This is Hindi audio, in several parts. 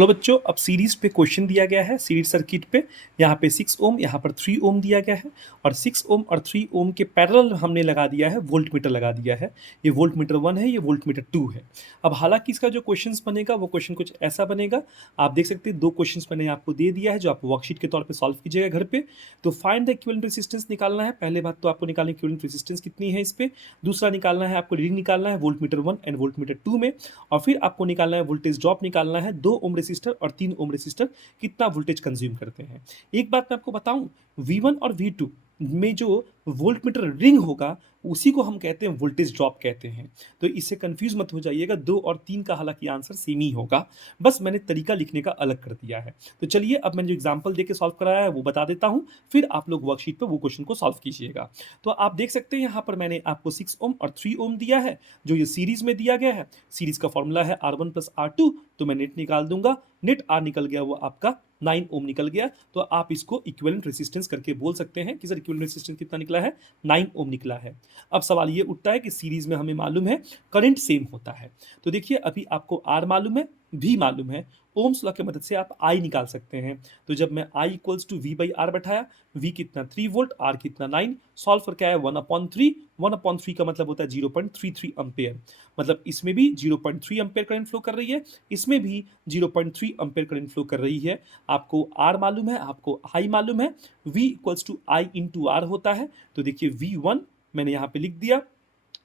बोलो बच्चों, अब सीरीज पे क्वेश्चन दिया गया है। सीरीज सर्किट पे यहाँ पे 6 ओम, यहाँ पर 3 ओम दिया गया है और 6 ओम और 3 ओम के पैरेलल हमने लगा दिया है, वोल्ट मीटर लगा दिया है। ये वोल्ट मीटर 1 है, ये वोल्ट मीटर 2 है। अब हालांकि इसका जो क्वेश्चन बनेगा वो क्वेश्चन कुछ ऐसा बनेगा। आप देख सकते हैं 2 क्वेश्चन मैंने आपको दे दिया है जो आप वर्कशीट के तौर पर सॉल्व कीजिएगा घर पे। तो फाइंड द इक्विवेलेंट रेजिस्टेंस निकालना है। पहले बात तो आपको निकालना इक्विवेलेंट रेजिस्टेंस कितनी है इस पे। दूसरा निकालना है आपको रीडिंग निकालना है volt meter 1 and volt meter 2 में। और फिर आपको निकालना है वोल्टेज ड्रॉप निकालना है। 2 ओम रेसिस्टर और 3 ओम रेसिस्टर कितना वोल्टेज कंज्यूम करते हैं। एक बात मैं आपको बताऊं, V1 और V2 में जो वोल्ट मीटर रिंग होगा उसी को हम कहते हैं वोल्टेज ड्रॉप कहते हैं। तो इससे कंफ्यूज मत हो जाइएगा, 2 और 3 का हालांकि आंसर सेम ही होगा, बस मैंने तरीका लिखने का अलग कर दिया है। तो चलिए अब मैंने जो एग्जांपल देके सॉल्व कराया है वो बता देता हूं, फिर आप लोग वर्कशीट पे वो क्वेश्चन को सॉल्व कीजिएगा। तो आप देख सकते हैं यहाँ पर मैंने आपको 6 ओम और 3 ओम दिया है जो ये सीरीज में दिया गया है। सीरीज का फॉर्मूला है R1 प्लस R2, तो मैं नेट निकाल दूंगा। नेट R निकल गया वो आपका 9 ओम निकल गया। तो आप इसको इक्विवेलेंट रेजिस्टेंस करके बोल सकते हैं कि सर इक्विवेलेंट रेजिस्टेंस कितना निकला है, 9 ओम निकला है। अब सवाल ये उठता है कि सीरीज में हमें मालूम है करंट सेम होता है। तो देखिए अभी आपको R मालूम है, V मालूम है, ओम्स लॉ की मदद से आप I निकाल सकते हैं। तो जब मैं I equals to V by R बैठाया, V कितना 3 वोल्ट, R कितना 9, सॉल्व करके आया 1/3। 1/3 का मतलब होता है 0.33 अम्पेयर। मतलब इसमें भी 0.3 अम्पेयर करंट फ्लो कर रही है, इसमें भी 0.3 अम्पेयर करंट फ्लो कर रही है। आपको R मालूम है, आपको I मालूम है, V equals to I into R होता है। तो देखिए V1 मैंने यहाँ पे लिख दिया।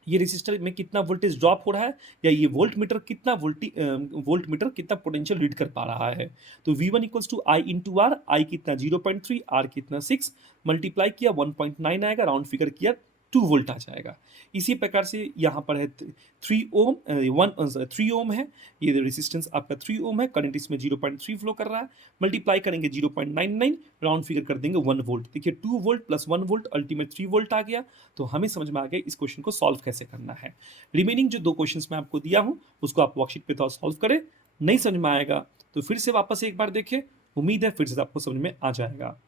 ये रेसिस्टर में कितना वोल्टेज ड्रॉप हो रहा है या ये वोल्ट मीटर कितना वोल्ट मीटर कितना पोटेंशियल रीड कर पा रहा है। तो V1 equals to I into R, I कितना 0.3, आर कितना 6, मल्टीप्लाई किया 1.9 आएगा, राउंड फिगर किया 2 वोल्ट आ जाएगा। इसी प्रकार से यहाँ पर है 3 ओम है, ये रेजिस्टेंस आपका 3 ओम है, करंट इसमें 0.3 फ्लो कर रहा है, मल्टीप्लाई करेंगे 0.99, राउंड फिगर कर देंगे 1 वोल्ट। देखिए 2 volt plus 1 volt ultimate 3 volt आ गया। तो हमें समझ में आ गया इस क्वेश्चन को सॉल्व कैसे करना है। रिमेनिंग जो 2 क्वेश्चंस मैं आपको दिया हूं उसको आप वर्कशीट पे तो सॉल्व करें। नहीं समझ में आएगा तो फिर से वापस एक बार देखें, उम्मीद है फिर से आपको समझ में आ जाएगा।